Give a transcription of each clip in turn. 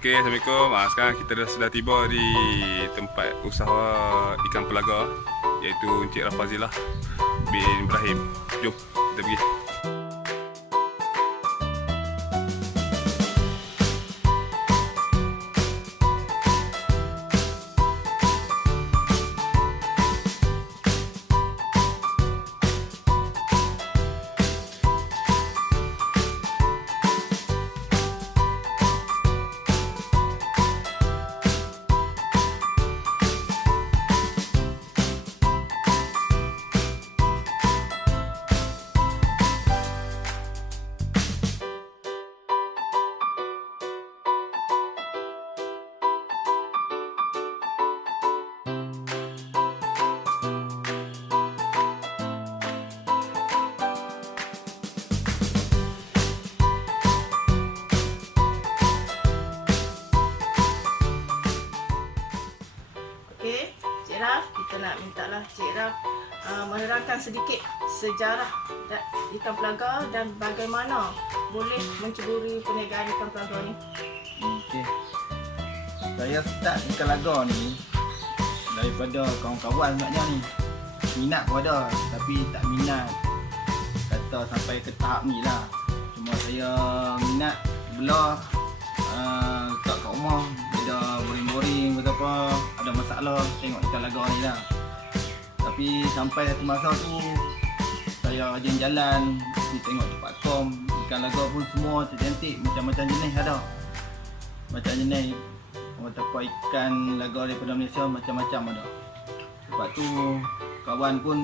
Okey, Assalamualaikum. Sekarang kita sudah tiba di tempat usaha ikan pelaga, iaitu Encik Rafazilah bin Ibrahim. Jom kita pergi. Okey, Cik Raf, kita nak mintalah Cik Raf menerangkan sedikit sejarah ikan pelaga dan bagaimana boleh menceburi perniagaan ikan pelaga ni. Okey. Saya start ikan laga ni daripada kawan-kawan sebenarnya ni. Minat pun ada, tapi tak minat kata sampai ke tahap ni lah. Cuma saya minat belah letak kat rumah, ada boring-boring kata apa, ada masalah tengok ikan laga ni lah. Tapi sampai satu masa tu saya rajin jalan, pergi tengok tempat kom, ikan laga pun semua cantik, macam-macam jenis ada. Macam jenis orang kata apa, ikan laga daripada Malaysia macam-macam ada. Lepas tu kawan pun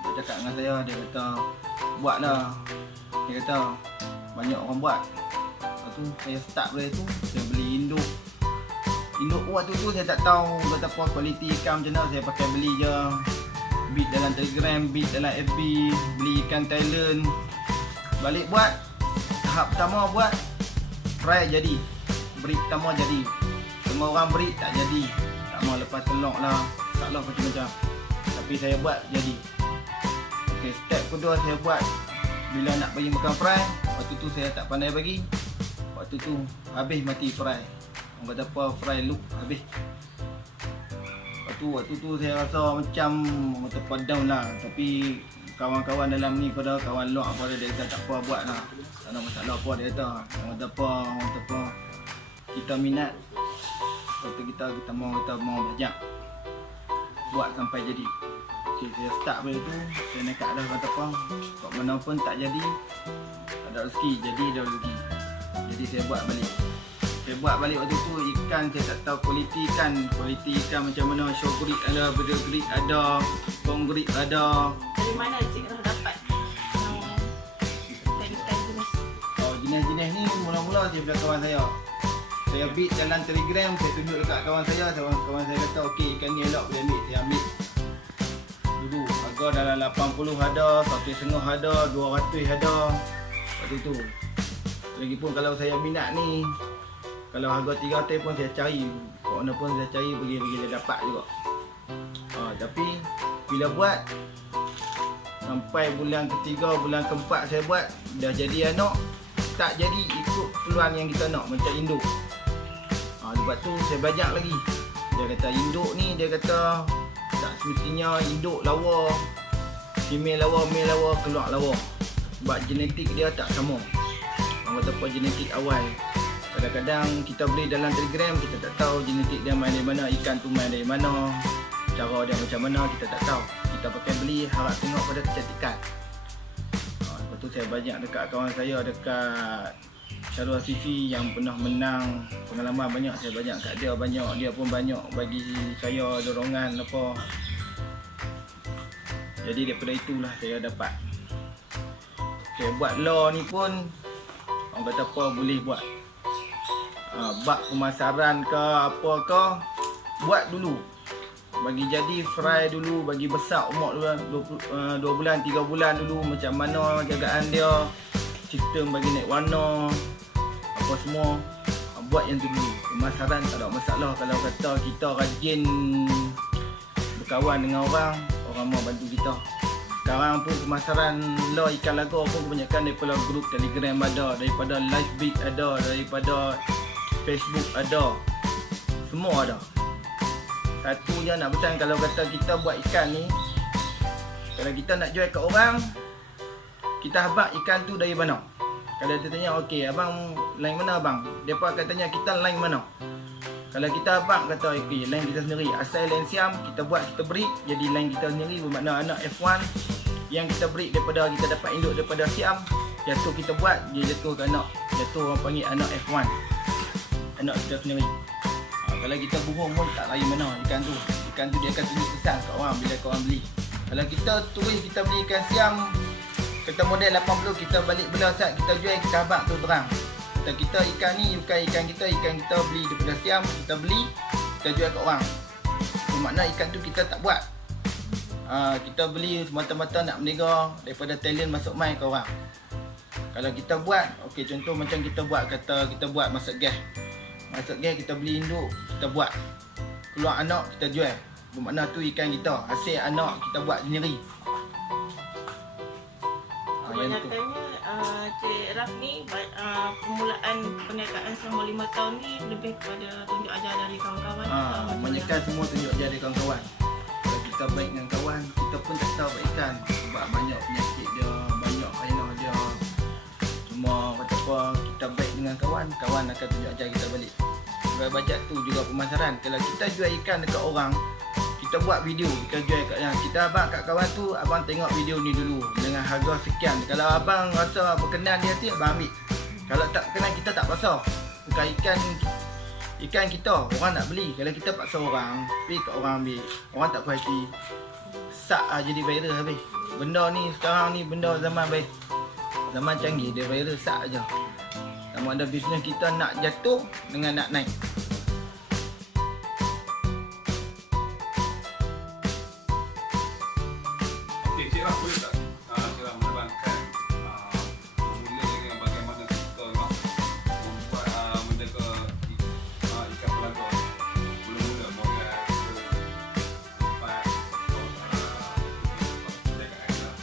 bercakap dengan saya, dia kata buatlah. Dia kata banyak orang buat. Lepas tu saya start dari tu, saya beli induk. Induk waktu tu saya tak tahu kata apa kualiti ikan macam mana, saya pakai beli je. Bid dalam Telegram, bid dalam FB, beli ikan Thailand. Balik buat, tahap pertama buat, fry jadi. Breed pertama jadi. Semua orang breed tak jadi. Tak mau, lepas telok lah, masalah macam-macam. Tapi saya buat jadi. Okey, step kedua saya buat, bila nak bagi makan fry, waktu tu saya tak pandai bagi. Waktu tu habis mati fry. Orang kata apa, fry look habis. Waktu tu saya rasa macam orang kata apa down lah. Tapi kawan-kawan dalam ni pada kawan luar apa dia kata tak apa buat lah. Tak ada masalah apa dia kata. Orang kata apa, kita minat. Waktu kita mau belajar. Buat sampai jadi. Okey, saya start dari tu, saya nekat dah kata apa, kat mana pun tak jadi, ada rezeki, jadi ada rezeki. Jadi saya buat balik. Saya buat balik waktu tu, ikan saya tak tahu kualiti ikan macam mana, show grid ada, beda grid ada, kong grid ada. Dari mana Cik Raf dapat ikan jenis? Oh, jenis-jenis ni mula-mula saya bilang kawan saya. Saya bid dalam Telegram, saya tunjuk dekat kawan saya kata okey ikan ni elok boleh ambil, saya ambil. Dulu harga dalam 80 ada, 1.5 ada, 200 ada. Waktu tu. Lagipun kalau saya minat ni, kalau harga 300 pun saya cari. Kat mana pun saya cari, pergi dia dapat juga. Tapi bila buat sampai bulan ketiga, bulan keempat saya buat, dah jadi anak, tak jadi ikut peluang yang kita nak, macam induk. Lepas tu saya belajar lagi. Dia kata induk ni, dia kata tak semestinya induk lawa, female lawa, male lawa, keluar lawa. Sebab genetik dia tak sama. Orang kata apa, genetik awal. Kadang-kadang kita beli dalam Telegram, kita tak tahu genetik dia main dari mana, ikan tu main dari mana, cara dia macam mana, kita tak tahu. Kita pakai beli, harap tengok pada kecantikan. Lepas tu saya banyak dekat kawan saya, dekat Syarul Asifi yang pernah menang, pengalaman banyak saya banyak kat dia, banyak dia pun banyak bagi saya dorongan apa. Jadi daripada itulah saya dapat. Saya buat law ni pun orang kata apa boleh buat. Bak pemasaran ke apa ke, buat dulu. Bagi jadi fry dulu, bagi besar umur dulu 2 bulan 3 bulan dulu, macam mana jagaan dia, sistem bagi naik warna apa semua. Buat yang tu dulu. Pemasaran tak ada masalah. Kalau kata kita rajin berkawan dengan orang mau bantu kita. Sekarang pun pemasaran law ikan laga pun kebanyakan daripada grup Telegram ada, daripada Livebit ada, daripada Facebook ada. Semua ada. Satu je nak pesan, kalau kata kita buat ikan ni, kalau kita nak jual ke orang, kita habaq ikan tu dari mana. Kalau dia tanya, okey abang line mana abang? Depa akan tanya kita line mana. Kalau kita habaq kata okey line kita sendiri, asal line Siam kita buat, kita breed jadi line kita sendiri, bermakna anak F1 yang kita breed daripada, kita dapat induk daripada Siam, jatuh kita buat, dia jatuh ke anak, jatuh orang panggil anak F1, anak kita sendiri. Kalau kita bohong pun tak lari mana ikan tu dia akan tunjuk pesan kat orang bila kau orang beli. Kalau kita tulis kita beli ikan Siam, kata model 80, kita balik belah saat kita jual, kita habaq tu terang. Kita ikan ni bukan ikan kita beli daripada Siam, kita beli, kita jual kat orang. Bermakna ikan tu kita tak buat. Kita beli semata-mata nak berniaga daripada talent masuk main ke orang. Kalau kita buat, okey contoh macam kita buat, kata kita buat masak gas. Masak gas kita beli induk, kita buat. Keluar anak kita jual. Bermakna tu ikan kita, hasil anak kita buat sendiri. Kebanyakannya Cik Raf ni permulaan perniagaan selama 5 tahun ni lebih kepada tunjuk ajar dari kawan-kawan. Kebanyakan semua tunjuk ajar dari kawan-kawan. Kalau kita baik dengan kawan, kita pun tak tahu baik ikan. Sebab banyak penyakit dia, banyak faedah dia. Cuma kata apa, kita baik dengan kawan, kawan akan tunjuk ajar kita balik. Sebagai bajak tu juga pemasaran. Kalau kita jual ikan dekat orang, kita buat video, kita jual kat yang kita abang kat kawan tu, abang tengok video ni dulu dengan harga sekian. Kalau abang rasa berkenan di hati, abang ambil. Kalau tak berkenan, kita tak paksa. Bukan ikan kita, orang nak beli. Kalau kita paksa orang, pergi kat orang ambil, orang tak puas hati, sak jadi viral habis. Benda ni sekarang ni benda zaman baik, zaman canggih, dia viral sak aja. Sama ada bisnes kita nak jatuh dengan nak naik. Cik Raf boleh tak Cik Raf menerangkan mula dengan bagaimana kita membuat menjaga ikan pelaga mula-mula modal ke tempat penjagaan lah.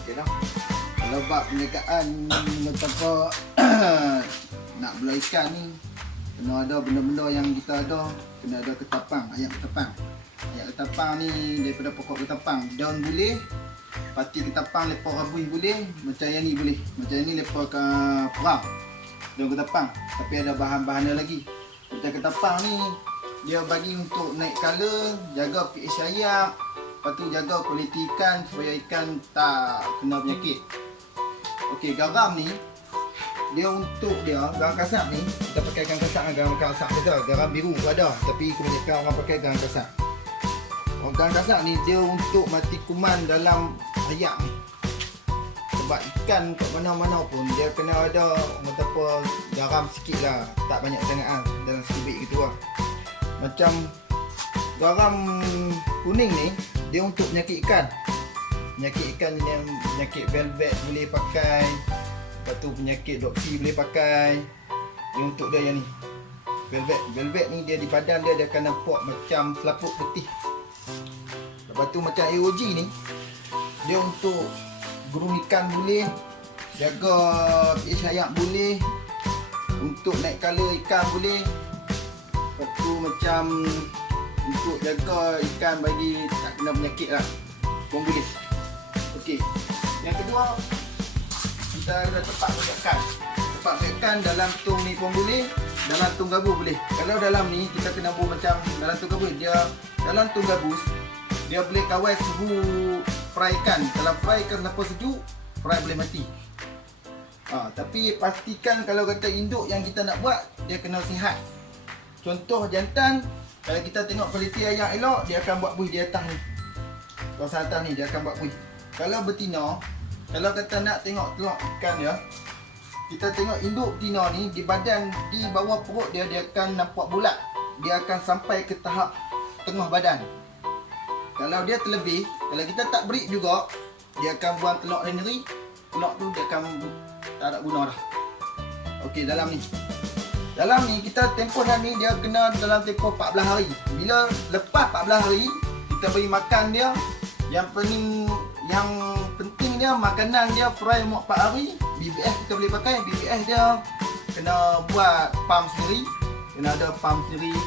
Okey dah. Kalau bab penjagaan apa nak belah ikan ni, kena ada benda-benda yang kita ada, kena ada ketapang, ayam ketapang. Ayam ketapang ni daripada pokok ketapang. Daun boleh, pati ketapang lepas rabui boleh, macam yang ni boleh. Macam yang ni lepas ke perang. Daun ketapang, tapi ada bahan-bahan dia lagi. Macam ketapang ni dia bagi untuk naik color, jaga pH air, lepas tu jaga kualiti ikan supaya ikan tak kena penyakit. Okey, garam ni dia untuk dia, garam kasar ni kita pakai garam kasar, garam kasar betul. Garam biru pun ada, tapi kebanyakan orang pakai garam kasar. Garam kasar ni dia untuk mati kuman dalam ayak ni. Sebab ikan kat mana-mana pun dia kena ada apa garam sikit lah, tak banyak sangat lah, dalam sikit gitu lah. Macam garam kuning ni dia untuk penyakit ikan. Penyakit ikan ni, penyakit velvet boleh pakai. Lepas tu penyakit doksi boleh pakai. Dia untuk dia yang ni. Velvet ni dia di badan dia akan nampak macam selaput putih. Lepas tu macam AOG ni dia untuk groom ikan boleh, jaga pH air boleh, untuk naik color ikan boleh. Lepas tu macam untuk jaga ikan bagi tak kena penyakit lah pun boleh. Okey, yang kedua kita ada tempat menyiapkan. Tempat menyiapkan dalam tung ni pun boleh, dalam tung gabus boleh. Kalau dalam ni kita kena buat macam dalam tung gabus, dia dalam tung gabus dia boleh kawal suhu fry ikan. Kalau fry ikan terlalu sejuk, fry boleh mati. Tapi pastikan kalau kata induk yang kita nak buat, dia kena sihat. Contoh jantan, kalau kita tengok kualiti ayam elok, dia akan buat buih di atas ni. Kawasan atas ni dia akan buat buih. Kalau betina, kalau kata nak tengok telur ikan dia, kita tengok induk betina ni di badan, di bawah perut dia, dia akan nampak bulat. Dia akan sampai ke tahap tengah badan. Kalau dia terlebih, kalau kita tak breed juga, dia akan buang telur sendiri. Telur tu dia akan tak ada guna dah. Okey, dalam ni kita tempoh dah ni dia kena dalam tempoh 14 hari. Bila lepas 14 hari, kita beri makan dia. Yang penting dia makanan dia fry umur 4 hari. BBS kita boleh pakai. BBS dia kena buat pump sendiri. Kena ada pump sendiri.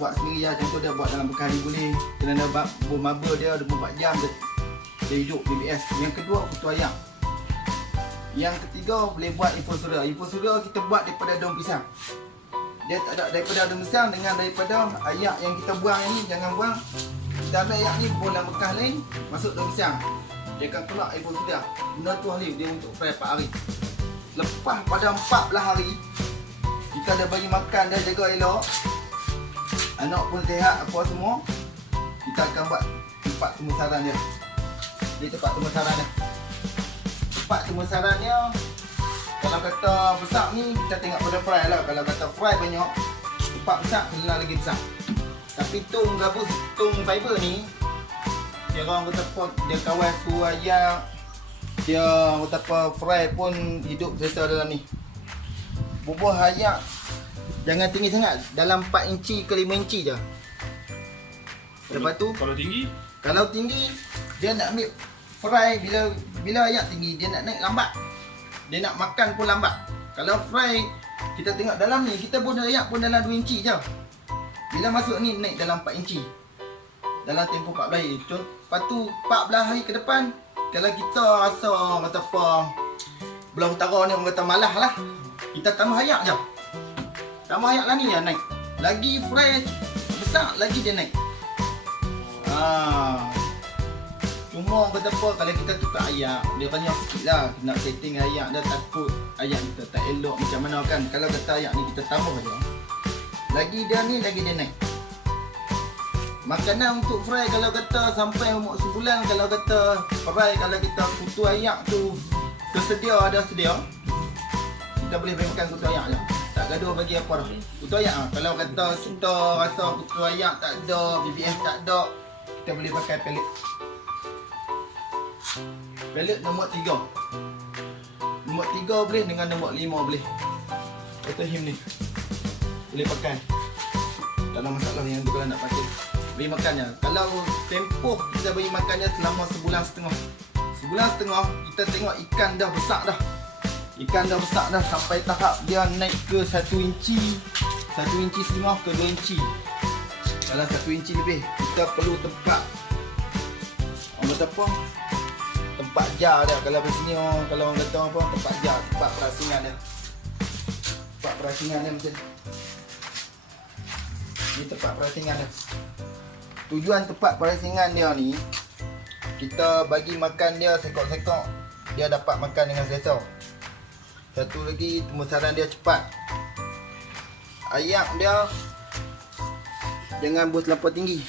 Buat sendiri lah. Contoh dia buat dalam berkali boleh. Kena ada maba dia 24 jam dia hidup BBS. Yang kedua kutu ayam. Yang ketiga boleh buat infusora. Infusora kita buat daripada daun pisang. Dia tak ada daripada daun pisang dengan daripada ayak yang kita buang ni, jangan buang. Kita ambil ayak ni buang dalam bekas lain, masuk daun pisang. Dia akan keluar infusora. Guna tu hari dia untuk fry 4 hari. Lepas pada 14 hari, kita dah bagi makan, dah jaga elok. Anak pun sihat apa semua. Kita akan buat tempat pemasaran dia. Ini tempat pemasaran dia. Tempat pemasaran dia, kalau kata besar ni kita tengok pada fry lah. Kalau kata fry banyak, tempat besar kena lagi besar. Tapi tung gabus, tung fiber ni, dia orang kata pot, dia kawal suhu ayam, dia kata apa fry pun hidup selesa dalam ni. Bubuh ayam jangan tinggi sangat, dalam 4 inci ke 5 inci je. Lepas tu Kalau tinggi, kalau tinggi, dia nak ambil fry bila ayam tinggi, dia nak naik lambat. Dia nak makan pun lambat. Kalau fry, kita tengok dalam ni, kita bunuh ayam pun dalam 2 inci je. Bila masuk ni, naik dalam 4 inci. Dalam tempoh 14 hari. Lepas tu, 14 hari ke depan, kalau kita rasa, kata apa, belah utara ni orang kata malah lah, kita tambah ayam je. Tambah ayam lah ni yang naik. Lagi fry besar, lagi dia naik. Cuma kata apa, kalau kita tukar ayak, dia banyak sikit lah. Nak setting ayak dia, takut ayak kita tak elok macam mana kan. Kalau kata ayak ni kita tambah je, lagi dia ni, lagi dia naik. Makanan untuk fry kalau kata sampai umur sebulan, kalau kata fry, kalau kita kutu ayak tu tersedia, ada sedia, kita boleh bagi makan kutu ayak je. Tak gaduh bagi apa dah. Kutu ayak lah. Kalau kata kita rasa kutu ayak tak ada, BBS tak ada, kita boleh pakai pellet. Pellet nombor 3. Nombor 3 boleh, dengan nombor 5 boleh. Kata him ni boleh pakai. Tak ada masalah yang tu kalau nak pakai. Beri makannya. Kalau tempoh kita beri makannya selama sebulan setengah. Sebulan setengah kita tengok ikan dah besar dah. Ikan dah besar dah sampai tahap dia naik ke 1 inci, 1 inci setengah ke 2 inci. Kalau 1 inci lebih, kita perlu tempat, orang kata apa, tempat jar dia. Kalau di sini kalau orang kata apa, tempat jar, tempat perasingan dia. Tempat perasingan dia macam ni, tempat perasingan dia. Tujuan tempat perasingan dia ni, kita bagi makan dia sekok-sekok, dia dapat makan dengan selesa. Satu lagi, pemasaran dia cepat. Ayam dia jangan buat terlampau tinggi,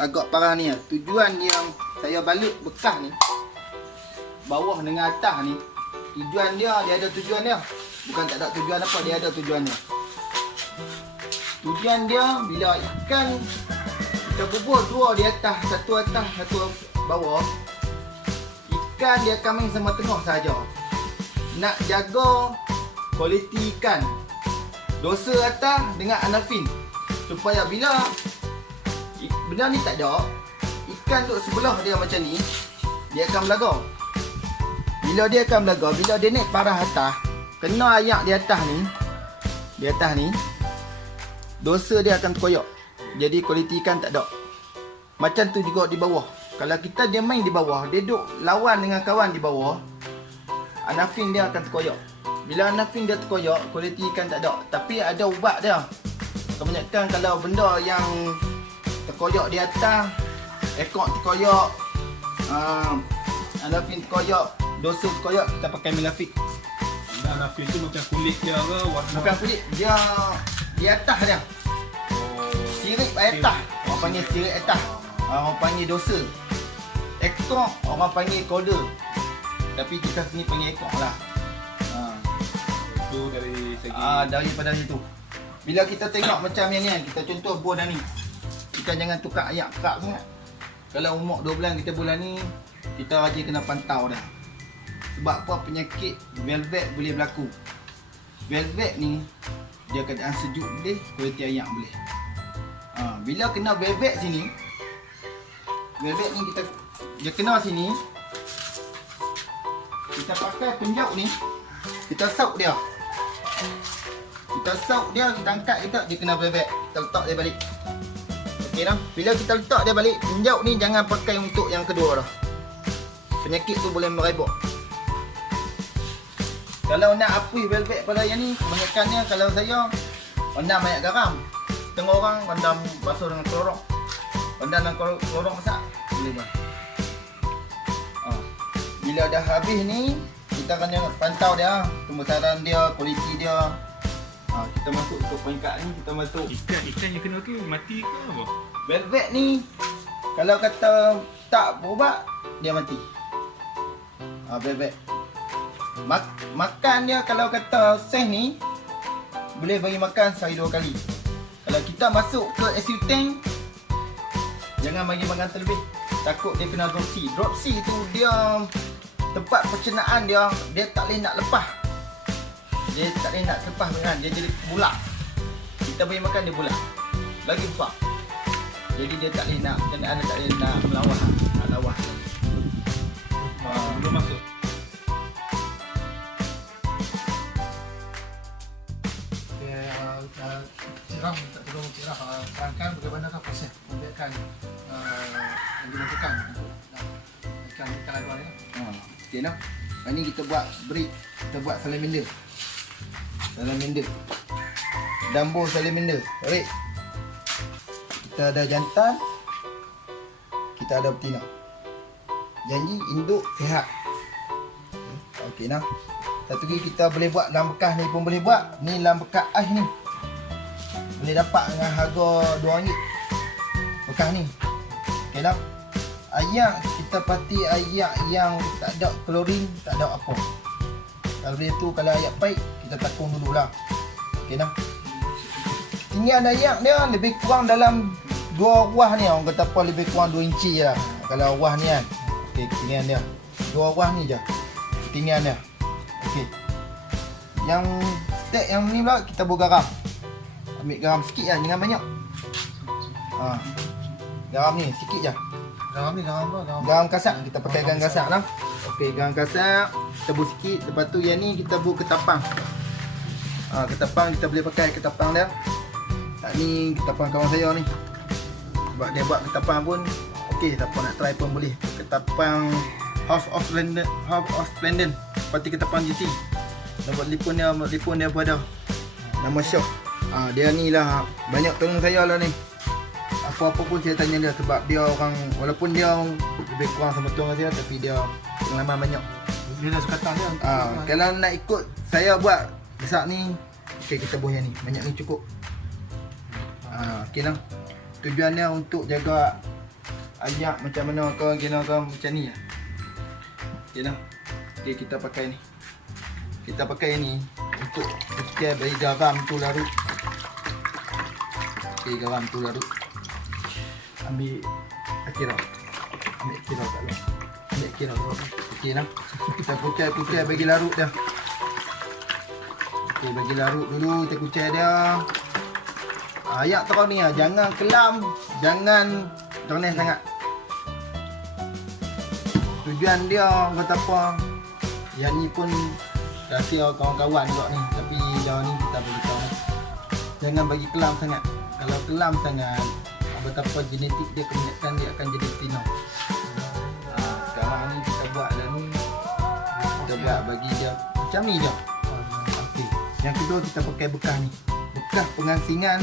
agak parah ni. Tujuan yang saya balut bekas ni, bawah dengan atas ni, tujuan dia ada tujuan dia. Bukan tak ada tujuan apa, dia ada tujuan dia. Tujuan dia bila ikan kita bubur dua di atas, satu atas, satu bawah, ikan dia akan main sama tengah saja. Nak jaga kualiti ikan, dosa atas dengan anafin, supaya bila benda ni tak ada, ikan duduk sebelah dia macam ni, dia akan belaga. Bila dia akan belaga, bila dia naik parah atas, kena ayak di atas ni, dosa dia akan terkoyak. Jadi kualiti ikan tak ada. Macam tu juga di bawah. Kalau kita dia main di bawah, dia duduk lawan dengan kawan di bawah, anafin dia akan terkoyak. Bila anafin dia terkoyak, kualiti ikan tak ada. Tapi ada ubat dia. Kebanyakan kalau benda yang terkoyak di atas, ekor terkoyak, anafin terkoyak, dosa terkoyak, kita pakai melafit. Anafin tu macam kulit dia ke warna? Bukan kulit, dia di atas dia. Sirip atas. Orang panggil sirip atas. Orang panggil dosa. Ekor orang panggil koda. Tapi kita sini panggil ekor lah. Itu dari segi Daripada situ. Bila kita tengok macam yang ni, kita contoh buah dah ni. Kita jangan tukar ayak kerak sangat. Kalau umur 2 bulan, kita bulan ni, kita rajin kena pantau dah. Sebab apa, penyakit velvet boleh berlaku. Velvet ni, dia keadaan sejuk boleh, kualiti ayak boleh. Bila kena velvet sini, velvet ni dia kena sini, kita pakai penjauh ni, kita sauk dia. Kita sauk dia, kita angkat dia kena velvet. Kita letak dia balik. Okey dah. Bila kita letak dia balik, penjauh ni jangan pakai untuk yang kedua dah. Penyakit tu boleh merebak. Kalau nak hapus velvet pada yang ni, kebanyakannya kalau saya rendam banyak garam. Setengah orang rendam basuh dengan klorok. Rendam dengan klorok masak, boleh buat. Bila dah habis ni, kita kena pantau dia, pembesaran dia, kualiti dia. Kita masuk ke peringkat ni, kita masuk. Ikan yang kena tu mati ke apa? Velvet ni, kalau kata tak berubat, dia mati. Velvet. Makan dia kalau kata seh ni, boleh bagi makan sehari 2 kali. Kalau kita masuk ke SU tank, jangan bagi makan terlebih. Takut dia kena dropsy. Dropsy tu dia tempat pencernaan dia tak boleh nak lepas. Dia tak boleh nak lepas kan, dia jadi bulat. Kita bagi makan dia bulat. Lagi besar. Jadi dia tak boleh nak, pencernaan dia tak boleh nak melawah. Nak lawah. Belum masuk. Ram tak tolong Cik Raf terangkan bagaimanakah proses pembiakan yang dilakukan untuk ikan laguan ni. Okey nah. Ini kita buat breed, kita buat salamander. Salamander. Dambo salamander. Baik. Kita ada jantan, kita ada betina. Janji induk sihat. Okey nah. Satu lagi kita boleh buat dalam bekas ni pun boleh buat. Ni dalam bekas ais ni. Boleh dapat dengan harga RM2 bekas ni. Okey dah. Ayak kita pasti ayak yang tak ada klorin, tak ada apa. Kalau dia tu kalau ayak pahit, kita takung dululah. Okey dah. Tinggal ayak dia lebih kurang dalam 2 ruah ni, orang kata apa lebih kurang 2 inci lah. Kalau ruah ni kan. Okey, ketinggian dia. 2 ruah ni je. Ketinggian dia. Okey. Yang step yang ni pula kita buat garam. Ambil garam sikit lah, jangan banyak. Garam ni sikit je. Garam ni garam apa? Garam kasar, kita pakai garam kasar lah. Okey, garam kasar, kita buat sikit. Lepas tu yang ni kita buat ketapang. Ketapang kita boleh pakai ketapang dia. Ni ketapang kawan saya ni. Sebab dia buat ketapang pun okey, siapa nak try pun boleh. Ketapang House of Splendid. Seperti ketapang GC. Nama telefon dia apa dah. Nama shop. Dia ni lah banyak tolong saya lah ni. Apa-apa pun saya tanya dia sebab dia orang, walaupun dia lebih kurang sama tuan saya, tapi dia pengalaman banyak. Dia dah sukatan dia. Kalau nak ikut saya buat besar ni, okey kita buat yang ni. Banyak ni cukup. Okey lah. Tujuannya untuk jaga ayak macam mana kau kena kau macam ni lah. Okey lah. Okey kita pakai ni. Kita pakai ni untuk kita bagi garam tu larut. Okey garam tu larut. Ambil kira. Ambil kira kat luar. Ambil kira kat luar. Okey lah. Kita kucai bagi larut dah. Okey bagi larut dulu, kita kucai dia. Ayak terau ni lah, jangan kelam, jangan ternes sangat. Tujuan dia kata apa, yang ni pun rahsia kawan-kawan juga ni. Tapi dah ni kita beritahu, jangan bagi kelam sangat. Kalau kelam sangat, betapa genetik dia kebanyakan dia akan jadi betina. Sekarang ni kita buat dah ni, kita biar bagi dia macam ni je. Okey. Yang kedua kita pakai bekas ni. Bekas pengasingan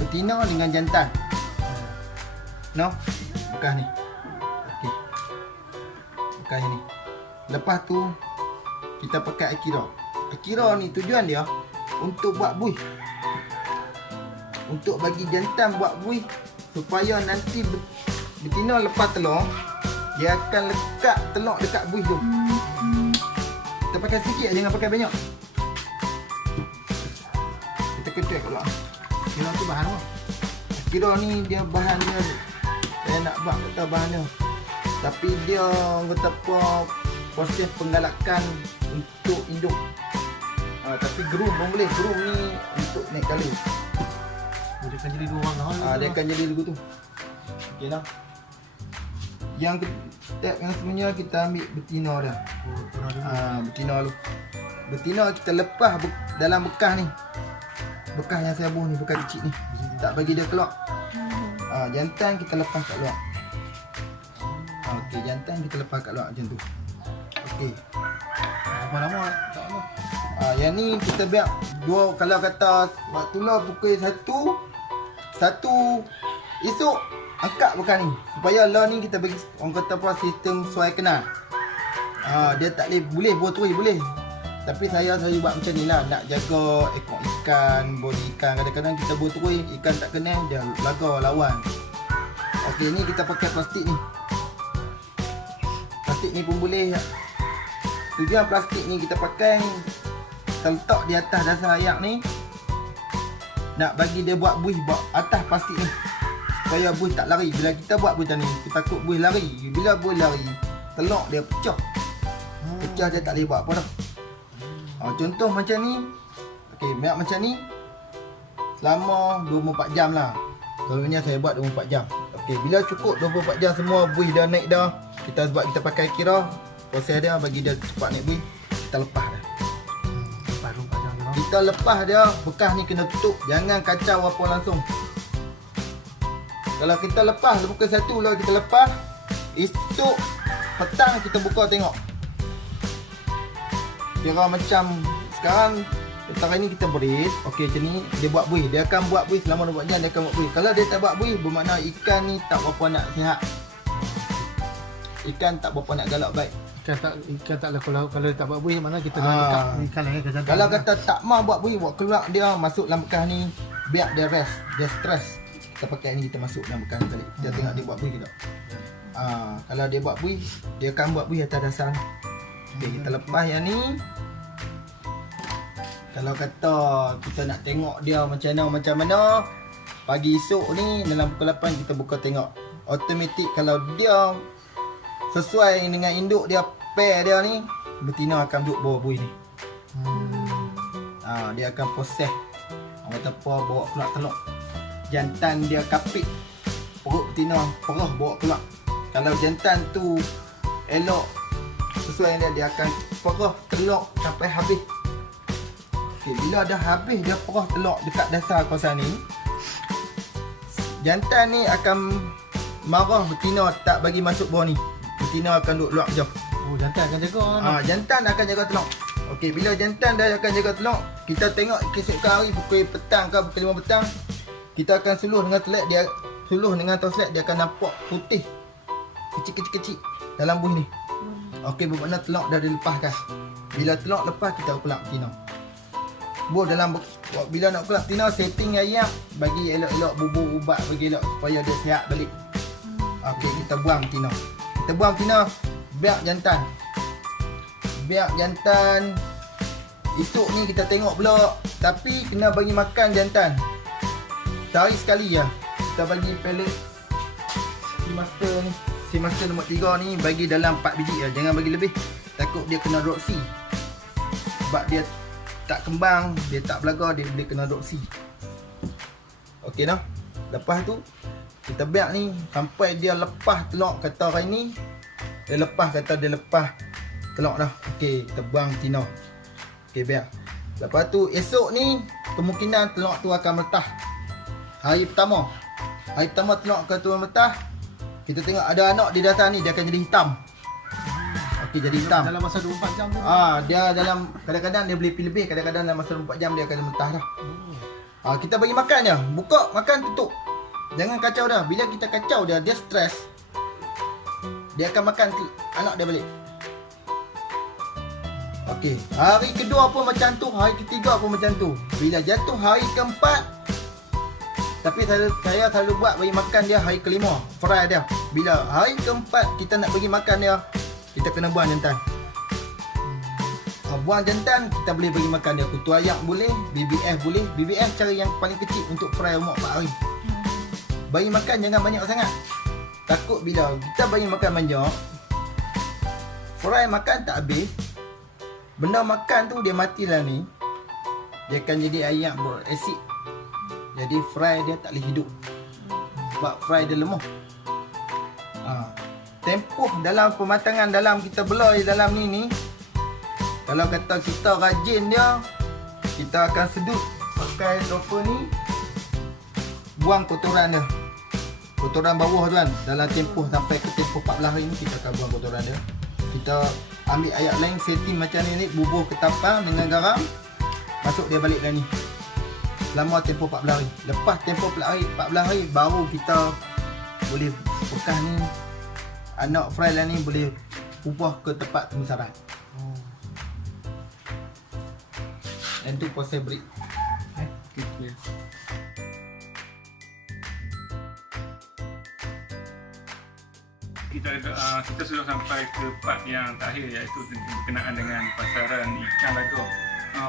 betina dengan jantan. No? Bekas ni. Okey. Bekas ni. Lepas tu kita pakai Akira. Akira ni tujuan dia untuk buat buih. Untuk bagi jantan buat buih supaya nanti betina lepas telur dia akan lekat telur dekat buih tu. Kita pakai sikit, jangan pakai banyak. Kita ketuai pula. Kira tu bahan apa? Akira ni dia bahan dia, saya nak buat tak tahu bahan dia. Tapi dia kata apa, proses penggalakan untuk hidup. Tapi gerum pun boleh. Gerum ni untuk naik kali. Dia akan jadi 2 warna. Dia akan jadi lagu tu. Okey nah. Yang step yang sebenarnya kita ambil betina dah. Betina dulu. Betina kita lepas dalam bekas ni. Bekas yang saya buh ni, bekas kecil ni. Tak bagi dia keluar. Jantan kita lepas kat luar. Okey, jantan kita lepas kat luar macam tu. Okey. Berapa lama tak lama? Yang ni kita biar dua, kalau kata waktu lah pukul 1 esok angkat bekas ni supaya lah ni kita bagi orang kata apa sistem suai kenal. Dia tak boleh buat terus boleh. Tapi saya buat macam ni lah, nak jaga ekor ikan, body ikan. Kadang-kadang kita buat terus ikan tak kenal dia lagar lawan. Okey, ni kita pakai plastik ni. Plastik ni pun boleh. Tujuan plastik ni kita pakai ni, kita letak di atas dasar ayak ni, nak bagi dia buat buih buat atas plastik ni supaya buih tak lari. Bila kita buat buih macam ni, kita takut buih lari. Bila buih lari, telur dia pecah. Pecah dia tak boleh buat apa dah. Contoh macam ni. Okey, biar macam ni selama 24 jam lah. Selalunya saya buat 24 jam. Okey, bila cukup 24 jam semua buih dah naik dah, kita sebab kita pakai kira, proses dia bagi dia cepat naik buih, kita lepas dah. Kita lepas dia, bekas ni kena tutup. Jangan kacau apa langsung. Kalau kita lepas, pukul 1 lah kita lepas, esok petang kita buka tengok. Kira macam sekarang, petang ni kita berit. Okey, macam ni, dia buat buih. Dia akan buat buih selama 24 jam, dia akan buat buih. Kalau dia tak buat buih, bermakna ikan ni tak berapa nak sihat. Ikan tak berapa nak galak baik. Ikan tak lah, kalau dia tak buat buih, mana kita nak dekat ikan lagi ke jantan. Kalau kata tak mau buat buih, buat keluar dia masuk dalam bekas ni, biar dia rest, dia stres. Kita pakai ni, kita masuk dalam bekas ni balik. Kita tengok dia buat buih ke tak. Kalau dia buat buih, dia akan buat buih atas dasar. Okey, kita lepas yang ni. Kalau kata kita nak tengok dia macam mana, pagi esok ni dalam pukul 8 kita buka tengok. Automatik kalau dia sesuai dengan induk dia, pair dia ni, betina akan duduk bawah buih ni. Dia akan proses orang kata apa, bawa keluar telur. Jantan dia kapit, perut betina perah bawa keluar. Kalau jantan tu elok sesuai dia, dia akan perah telur sampai habis. Okey, bila dah habis dia perah telur dekat dasar kawasan ni, jantan ni akan marah betina tak bagi masuk bawah ni. Betina akan duduk luar jauh. Jantan akan jaga. Jantan akan jaga telur. Okey, bila jantan dah akan jaga telur, kita tengok keesokan hari pukul petang ke pukul 5 petang, kita akan suluh dengan telet dia, suluh dengan torslet, dia akan nampak putih kecil-kecil dalam buih ni. Okey, bermakna telur dah dilepaskan. Bila telur lepas, kita pelak betina. Dalam bila nak pelak betina, setting ayak, bagi elok-elok bubur ubat, bagi elok supaya dia sihat balik. Okey, kita buang betina. Kita buang betina, biar jantan. Biar jantan. Esok ni kita tengok pula, tapi kena bagi makan jantan sehari sekali lah. Kita bagi pellet si master nombor 3 ni, bagi dalam 4 biji lah. Jangan bagi lebih, takut dia kena roxy. Sebab dia tak kembang, dia tak belaga, dia boleh kena roxy. Okey dah. Lepas tu kita biar ni sampai dia lepas telur. Kata hari ni dia lepas telur dah. Okey, kita buang betina. Okey, biar. Lepas tu esok ni kemungkinan telur tu akan meletas. Hari pertama telur akan turun meletas. Kita tengok ada anak di dasar ni, dia akan jadi hitam. Okey, Okey, jadi hitam. Dalam masa 24 jam tu. Dia dalam kadang-kadang dia boleh pilih lebih, kadang-kadang dalam masa 24 jam dia akan mentah dah. Kita bagi makan dia. Buka, makan, tutup. Jangan kacau dah. Bila kita kacau dia, dia stres. Dia akan makan anak dia balik. Okey, hari kedua pun macam tu, hari ketiga pun macam tu. Bila jatuh hari keempat, tapi saya selalu buat bagi makan dia hari kelima, fry dia. Bila hari keempat kita nak bagi makan dia, kita kena buang jantan. Buang jantan, kita boleh bagi makan dia. Kutu ayak boleh, BBF boleh. BBF cara yang paling kecil untuk fry umur 4 hari. Bagi makan jangan banyak sangat. Takut bila kita bagi makan banyak, fry makan tak habis, benda makan tu dia matilah ni. Dia akan jadi ayak berasid. Jadi fry dia tak boleh hidup. Sebab fry dia lemah. Tempoh dalam pematangan dalam kita belah di dalam ni, kalau kata kita rajin dia, kita akan sedut pakai dropper ni, buang kotoran dia. Kotoran bawah tu kan, dalam tempoh sampai ke tempoh 14 hari ni kita akan buang kotoran dia. Kita ambil ayak lain, setting macam ni, bubuh ke tapang dengan garam, masuk dia balik dah ni. Selama tempoh 14 hari. Lepas tempoh 14 hari baru kita boleh bekas ni, anak fry lah ni boleh ubah ke tempat pembesaran. Dan tu proses break. Okay. Kita sudah sampai ke part yang terakhir, iaitu berkenaan dengan pasaran ikan laga.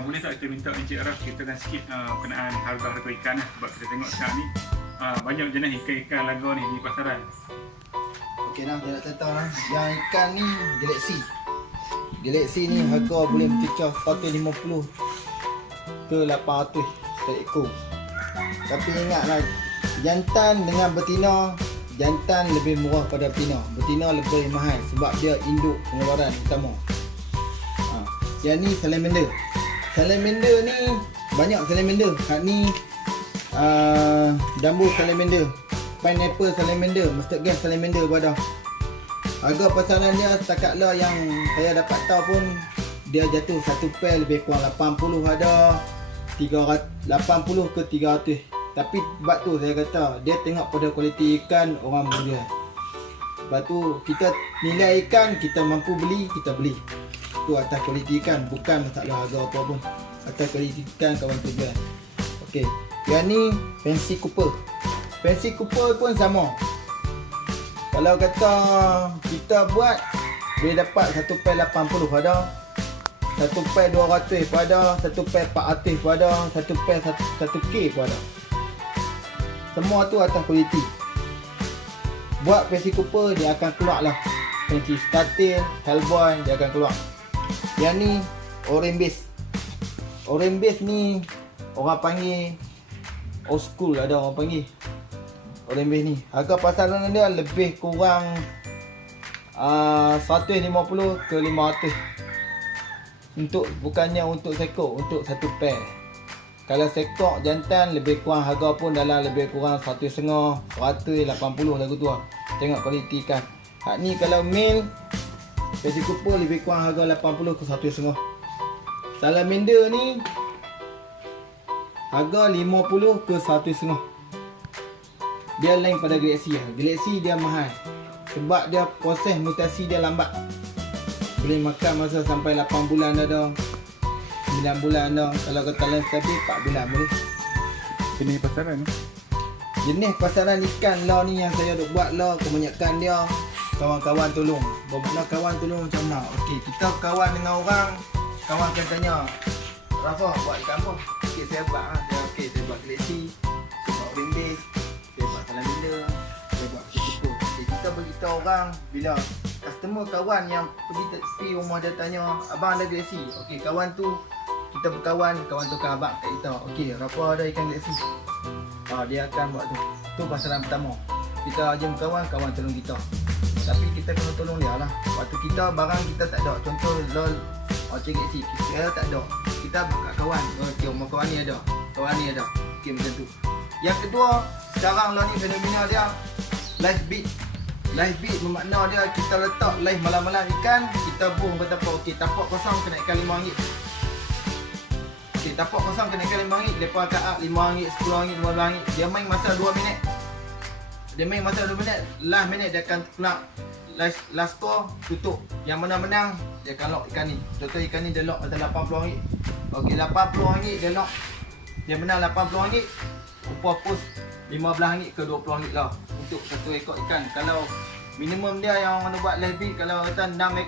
Boleh tak kita minta Encik Raf kita akan sikit berkenaan harga-harga ikan, sebab kita tengok sekarang ni banyak jenis ikan-ikan laga ni di pasaran. Okey nah, saya nak cerita lah. Yang ikan ni Galaxy ni harga boleh mencecah 150 ke 800 seekor. Tapi ingatlah, jantan dengan betina, jantan lebih murah pada betina. Betina lebih mahal sebab dia induk pengeluaran utama. Yang ni salamander. Salamander ni banyak salamander. Hak ni jambu salamander, pineapple salamander, mustard gas salamander pada. Harga pasaran dia setakat lah yang saya dapat tahu pun dia jatuh satu pair lebih kurang 80 ada, 80 ke 300. Tapi sebab tu saya kata dia tengok pada kualiti ikan orang menjual. Sebab tu kita nilai ikan, kita mampu beli, kita beli. Tu atas kualiti ikan, bukan masalah harga apa pun. Atas kualiti ikan kawan tu jual. Okey, yang ni fancy cooper. Fancy cooper pun sama. Kalau kata kita buat, boleh dapat satu pair 80 ada, satu pair 200 pada, satu pair 400 pada, satu pair 1K pada. Semua tu atas kualiti. Buat fancy cooper dia akan keluar lah. Fancy startail, hellboy dia akan keluar. Yang ni orange base. Orange base ni orang panggil old school, ada orang panggil orange base ni. Harga pasaran dia lebih kurang 150 ke 500. Bukannya untuk sekor, untuk satu pair. Kalau sekor jantan lebih kurang harga pun dalam lebih kurang 150, 180 lagu tu lah. Tengok kualiti ikan. Hak ni kalau male fancy cooper lebih kurang harga 80 ke 150. Salamander ni harga 50 ke 150. Dia lain pada Galaxy lah. Galaxy dia mahal sebab dia proses mutasi dia lambat. Boleh makan masa sampai 8 bulan ada, 9 bulan ada. Kalau kata lain stabil 4 bulan boleh. Jenis pasaran ni, Jenis pasaran ikan lah ni yang saya duk buat lah, kebanyakan dia kawan-kawan tolong. Bermakna kawan tolong macam mana? Okey, kita kawan dengan orang, kawan akan tanya, Rafa buat ikan apa? Okey, saya buat lah. Saya buat Galaxy, saya buat orange base, saya buat salamander, saya buat cukup. Okey, kita beritahu orang bila customer kawan yang pergi rumah dia tanya, abang ada Galaxy? Okey, kawan tu kita berkawan, kawan tukar abang kat kita. Okey, Rafa ada ikan Galaxy. Dia akan buat tu. Tu pasaran pertama. Kita jam kawan, kawan tolong kita. Tapi kita kena tolong dia lah. Waktu kita barang kita tak ada. Contoh LOL Cik Galaxy, kita tak ada. Kita kat kawan. Okey, rumah kawan ni ada, kawan ni ada. Okey, macam tu. Yang kedua, sekarang lah ni fenomena dia live bid. Live beat bermakna dia kita letak live malam-malam ikan, kita buang bertapak. Okey, tapak kosong kena ikan RM5. Okey, tapak kosong kena ikan RM5. Lepas kat RM5, RM10, RM15. Dia main masa 2 minit. Dia main masa 2 minit. Last minit dia akan nak last score tutup. Yang mana menang dia akan lock ikan ni. Contoh ikan ni dia lock pada RM80. Okey, RM80 dia lock. Dia menang RM80. Upah push RM15 ke RM20 lah untuk satu ekor ikan. Kalau minimum dia yang orang buat live beat, kalau kata 5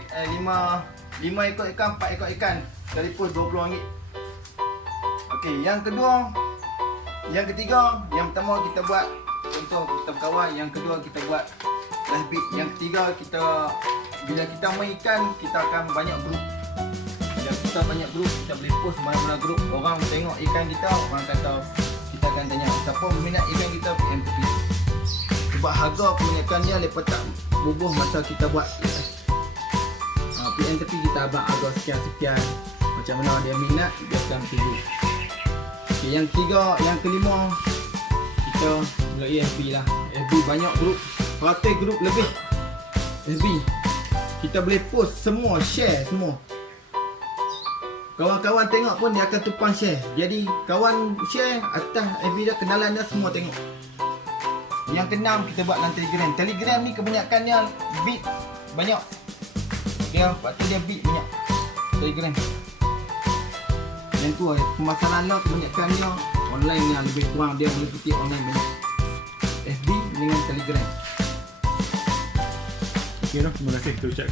ekor ikan, 4 ekor ikan, sekali push RM20. Okey, yang kedua, yang ketiga, yang pertama kita buat contoh kita berkawan, yang kedua kita buat live beat, yang ketiga kita bila kita main ikan kita akan banyak grup. Bila kita banyak grup, kita boleh post mana-mana grup. Orang tengok ikan kita, orang kata kita akan tanya siapa berminat ikan kita PMTP. Sebab harga kebanyakan dia lepas tak bubuh masa kita buat PMTP kita abang harga sekian-sekian. Macam mana dia minat, dia akan pilih. Okay, yang ketiga, yang kelima kita mulai FB lah. FB banyak grup, 100 grup lebih FB. Kita boleh post semua, share semua. Kawan-kawan tengok pun dia akan tumpang share. Jadi kawan share atas FB dia, kenalan dia semua tengok. Yang keenam kita buat dalam Telegram. Telegram ni kebanyakannya beat banyak. Dia waktu dia beat banyak. Telegram. Yang tu permasalahan lah kebanyakannya online yang lebih kurang, dia boleh putih online banyak. FB dengan Telegram. Okay, terima kasih kita ucap